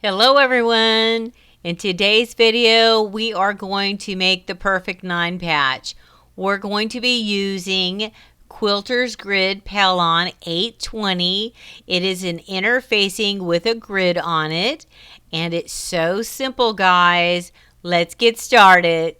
Hello everyone! In today's video we are going to make the perfect 9 patch. We're going to be using Quilters Grid Pellon 820. It is an interfacing with a grid on it and it's so simple, guys. Let's get started.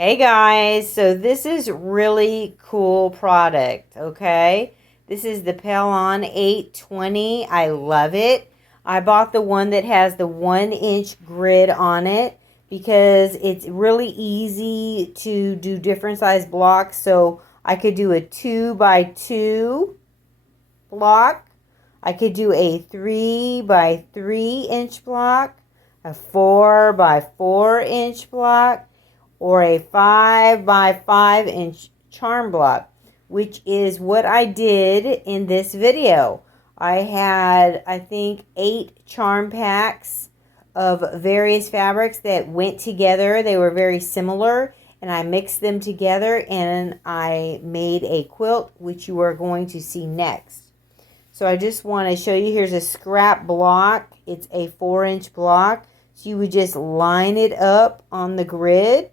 Hey guys, so this is really cool product, okay? This is the Pellon 820. I love it. I bought the one that has the 1-inch grid on it because it's really easy to do different size blocks. So I could do a 2x2 block. I could do a 3x3-inch block, a 4x4-inch block, or a 5x5-inch charm block, which is what I did in this video. I had, I think, 8 charm packs of various fabrics that went together. They were very similar, and I mixed them together and I made a quilt, which you are going to see next. So I just want to show you, here's a scrap block. It's a 4-inch block. So you would just line it up on the grid,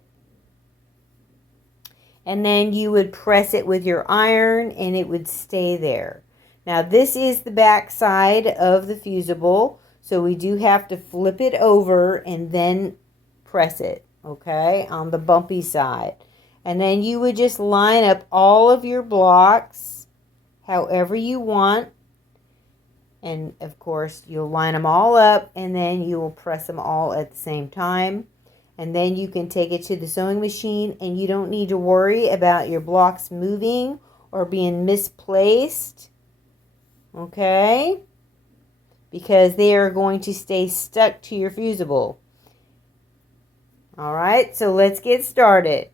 and then you would press it with your iron and it would stay there. Now this is the back side of the fusible, so we do have to flip it over and then press it, okay, on the bumpy side. And then you would just line up all of your blocks however you want. And of course you'll line them all up and then you will press them all at the same time. And then you can take it to the sewing machine and you don't need to worry about your blocks moving or being misplaced, okay? Because they are going to stay stuck to your fusible. All right, so let's get started.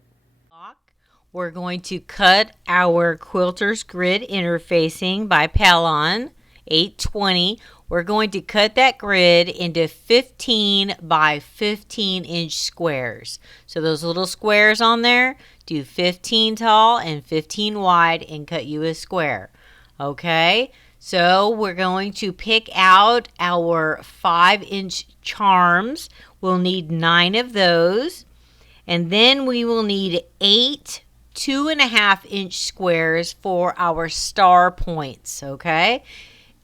We're going to cut our Quilters Grid Interfacing by Pellon 820. We're going to cut that grid into 15 by 15 inch squares. So those little squares on there, do 15 tall and 15 wide and cut you a square. Okay, so we're going to pick out our 5-inch charms. We'll need 9 of those. And then we will need 8 2.5-inch squares for our star points, okay?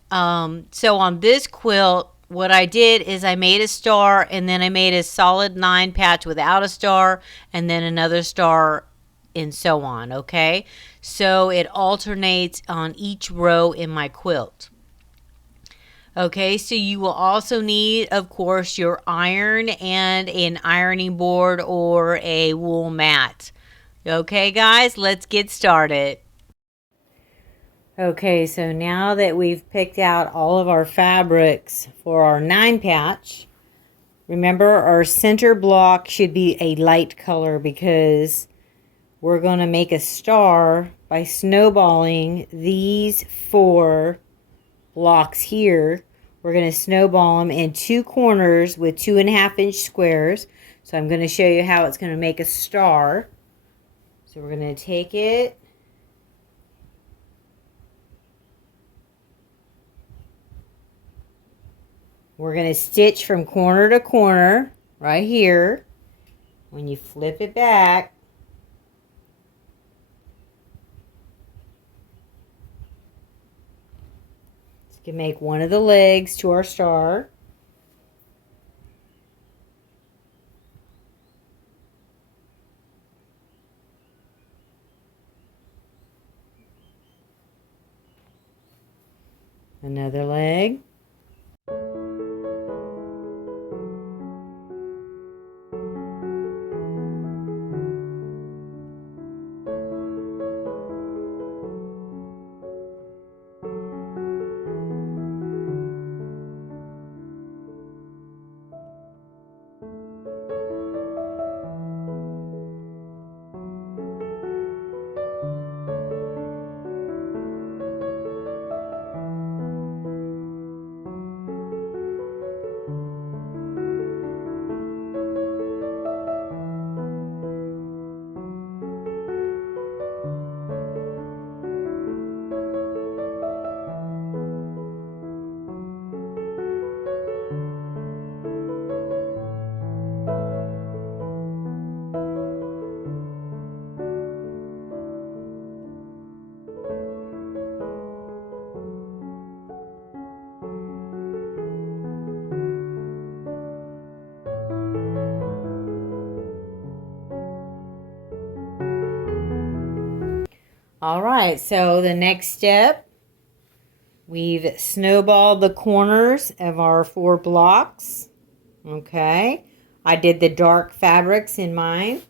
So on this quilt, what I did is I made a star and then I made a solid 9 patch without a star and then another star and so on, okay? So it alternates on each row in my quilt. Okay, so you will also need, of course, your iron and an ironing board or a wool mat. Okay, guys, let's get started. Okay, so now that we've picked out all of our fabrics for our 9 patch, remember our center block should be a light color because we're going to make a star by snowballing these 4 blocks here. We're going to snowball them in 2 corners with 2.5-inch squares. So I'm going to show you how it's going to make a star. So we're going to take it, we're going to stitch from corner to corner right here. When you flip it back, you can make one of the legs to our star. Another leg. All right, so the next step, we've snowballed the corners of our 4 blocks. Okay, I did the dark fabrics in mine.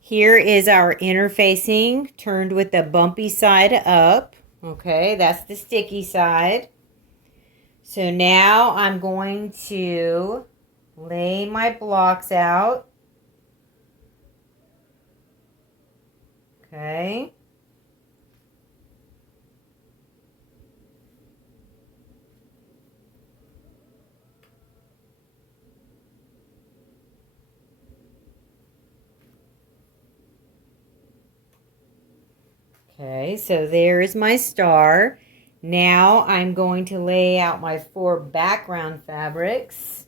Here is our interfacing turned with the bumpy side up. Okay, that's the sticky side. So now I'm going to lay my blocks out. Okay. Okay, so there is my star. Now I'm going to lay out my 4 background fabrics.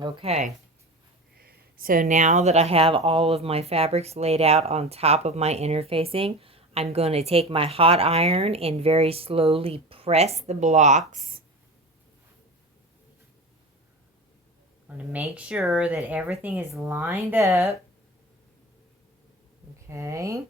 Okay. So now that I have all of my fabrics laid out on top of my interfacing, I'm going to take my hot iron and very slowly press the blocks. I want to make sure that everything is lined up. Okay.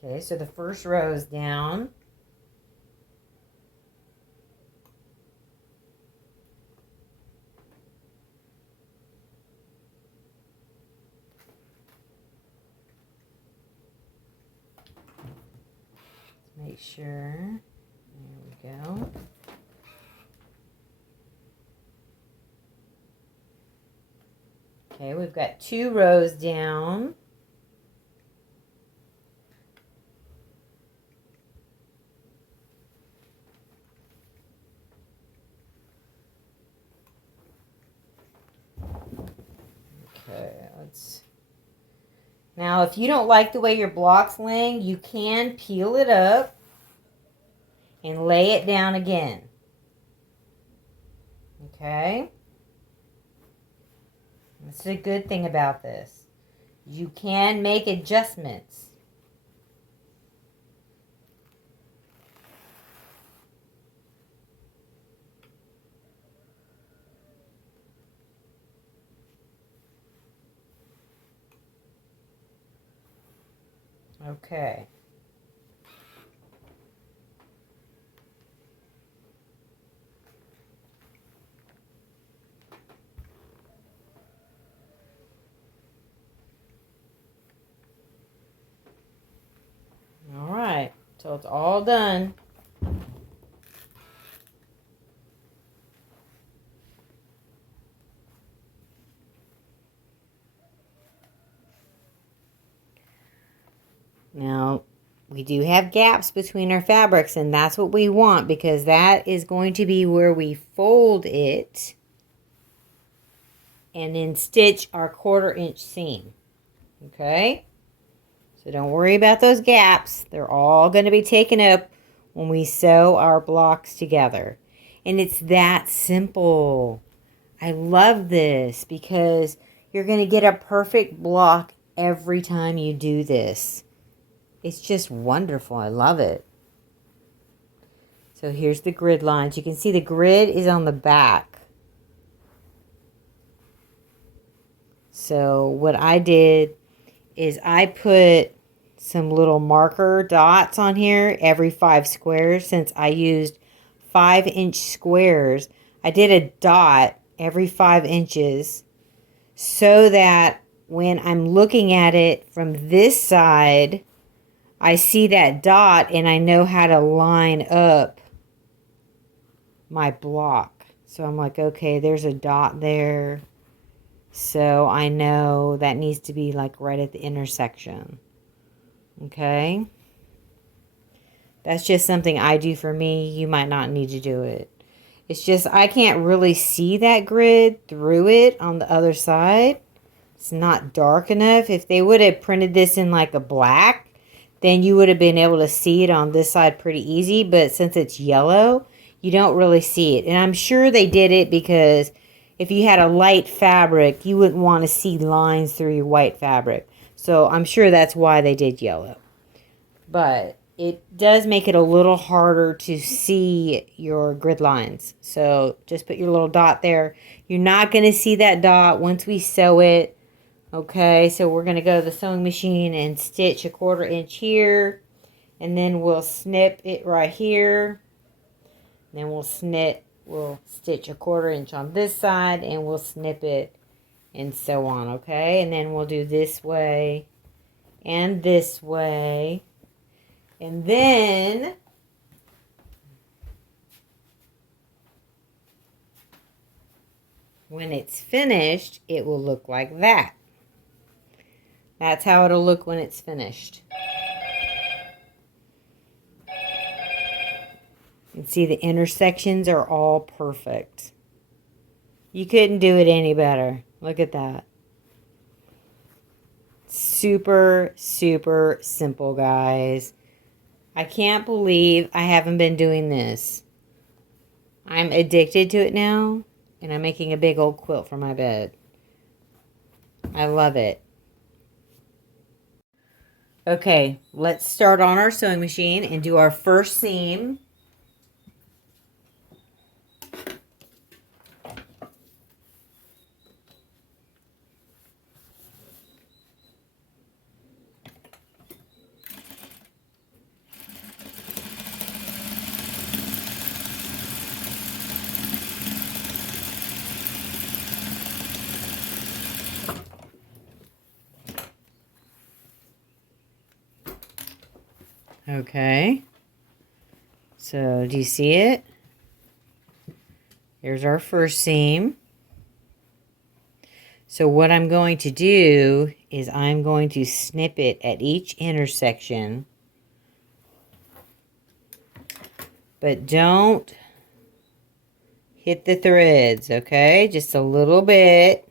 Okay, so the first row is down. Make sure. There we go. Okay, we've got 2 rows down. Okay, now if you don't like the way your block's laying, you can peel it up and lay it down again. Okay? That's a good thing about this. You can make adjustments. Okay. All right. So it's all done. Now, we do have gaps between our fabrics, and that's what we want because that is going to be where we fold it and then stitch our 1/4 inch seam. Okay? So don't worry about those gaps. They're all going to be taken up when we sew our blocks together. And it's that simple. I love this because you're going to get a perfect block every time you do this. It's just wonderful. I love it. So here's the grid lines. You can see the grid is on the back. So what I did is I put some little marker dots on here every 5 squares. Since I used 5-inch squares, I did a dot every 5 inches so that when I'm looking at it from this side, I see that dot and I know how to line up my block. So I'm like, okay, there's a dot there. So I know that needs to be like right at the intersection. Okay. That's just something I do for me. You might not need to do it. It's just I can't really see that grid through it on the other side. It's not dark enough. If they would have printed this in like a black, then you would have been able to see it on this side pretty easy. But since it's yellow, you don't really see it. And I'm sure they did it because if you had a light fabric, you wouldn't want to see lines through your white fabric. So I'm sure that's why they did yellow. But it does make it a little harder to see your grid lines. So just put your little dot there. You're not going to see that dot once we sew it. Okay, so we're going to go to the sewing machine and stitch a 1/4 inch here. And then we'll snip it right here. Then we'll stitch a 1/4 inch on this side, and we'll snip it and so on, okay? And then we'll do this way and this way. And then when it's finished, it will look like that. That's how it'll look when it's finished. And see, the intersections are all perfect. You couldn't do it any better. Look at that. Super, super simple, guys. I can't believe I haven't been doing this. I'm addicted to it now, and I'm making a big old quilt for my bed. I love it. Okay, let's start on our sewing machine and do our first seam. Okay, so do you see it? Here's our first seam. So what I'm going to do is I'm going to snip it at each intersection. But don't hit the threads, okay? Just a little bit.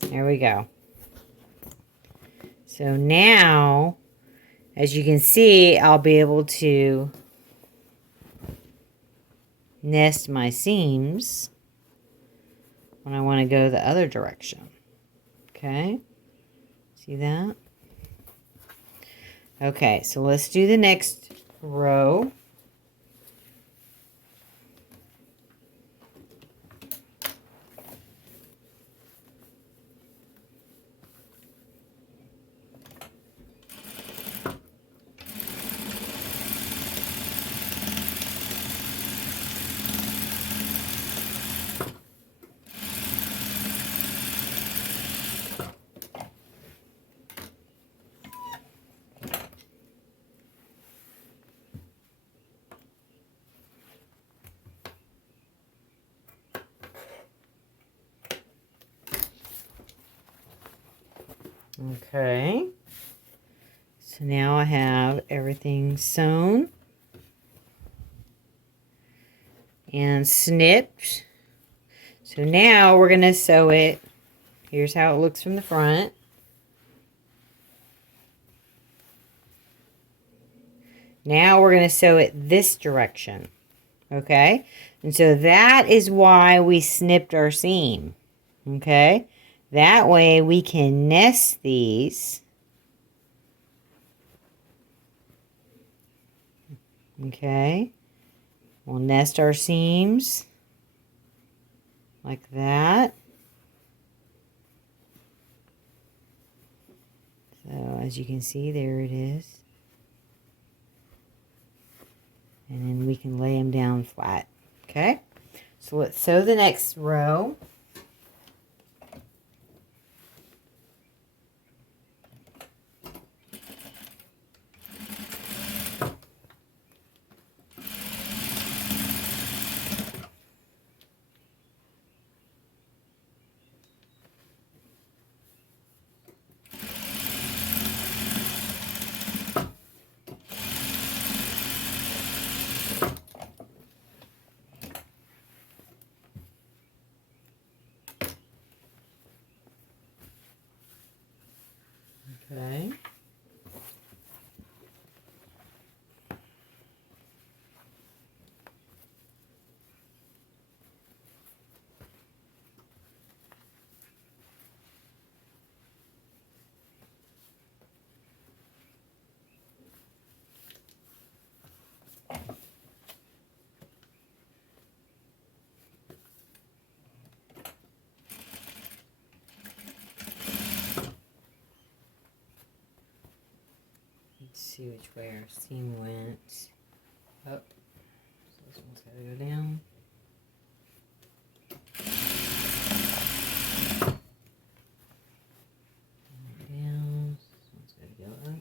There we go. So now, as you can see, I'll be able to nest my seams when I want to go the other direction. Okay? See that? Okay, so let's do the next row. Okay, so now I have everything sewn and snipped. So now we're going to sew it. Here's how it looks from the front. Now we're going to sew it this direction. Okay, and so that is why we snipped our seam. Okay. That way we can nest these. Okay. We'll nest our seams like that. So as you can see, there it is. And then we can lay them down flat. Okay. So let's sew the next row. see which way our seam went. Up. So this one's got to go down. Down. This one's got to go up.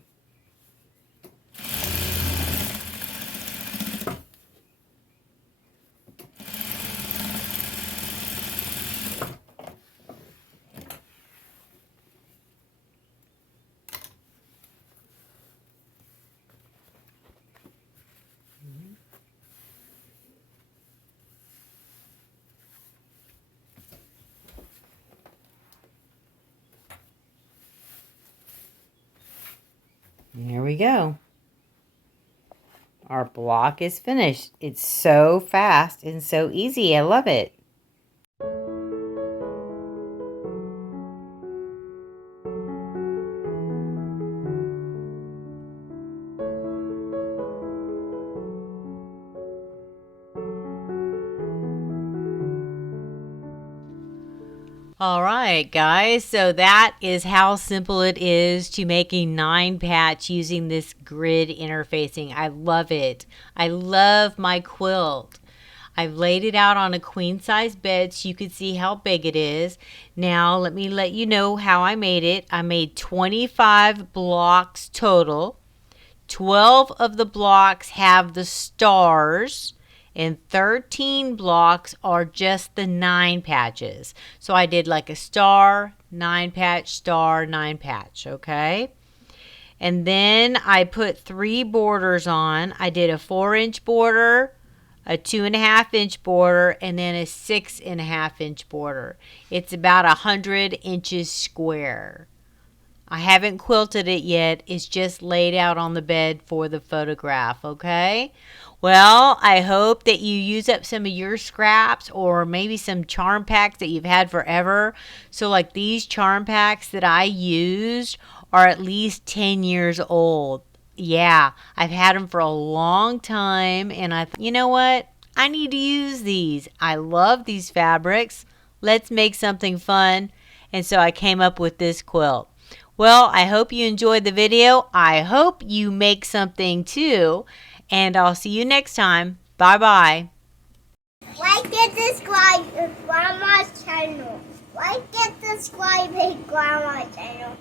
There we go. Our block is finished. It's so fast and so easy. I love it. All right, guys, so that is how simple it is to make a 9-patch using this grid interfacing. I love it. I love my quilt. I've laid it out on a queen size bed so you can see how big it is. Now, let me let you know how I made it. I made 25 blocks total. 12 of the blocks have the stars, and 13 blocks are just the 9 patches. So I did like a star, 9 patch, star, 9 patch, okay? And then I put 3 borders on. I did a 4-inch border, a 2.5-inch border, and then a 6.5-inch border. It's about 100 inches square. I haven't quilted it yet. It's just laid out on the bed for the photograph, okay? Well, I hope that you use up some of your scraps or maybe some charm packs that you've had forever. So like these charm packs that I used are at least 10 years old. Yeah, I've had them for a long time, and I thought, you know what? I need to use these. I love these fabrics. Let's make something fun. And so I came up with this quilt. Well, I hope you enjoyed the video. I hope you make something too. And I'll see you next time. Bye-bye. Like and subscribe to Grandma's channel. Like and subscribe to Grandma's channel.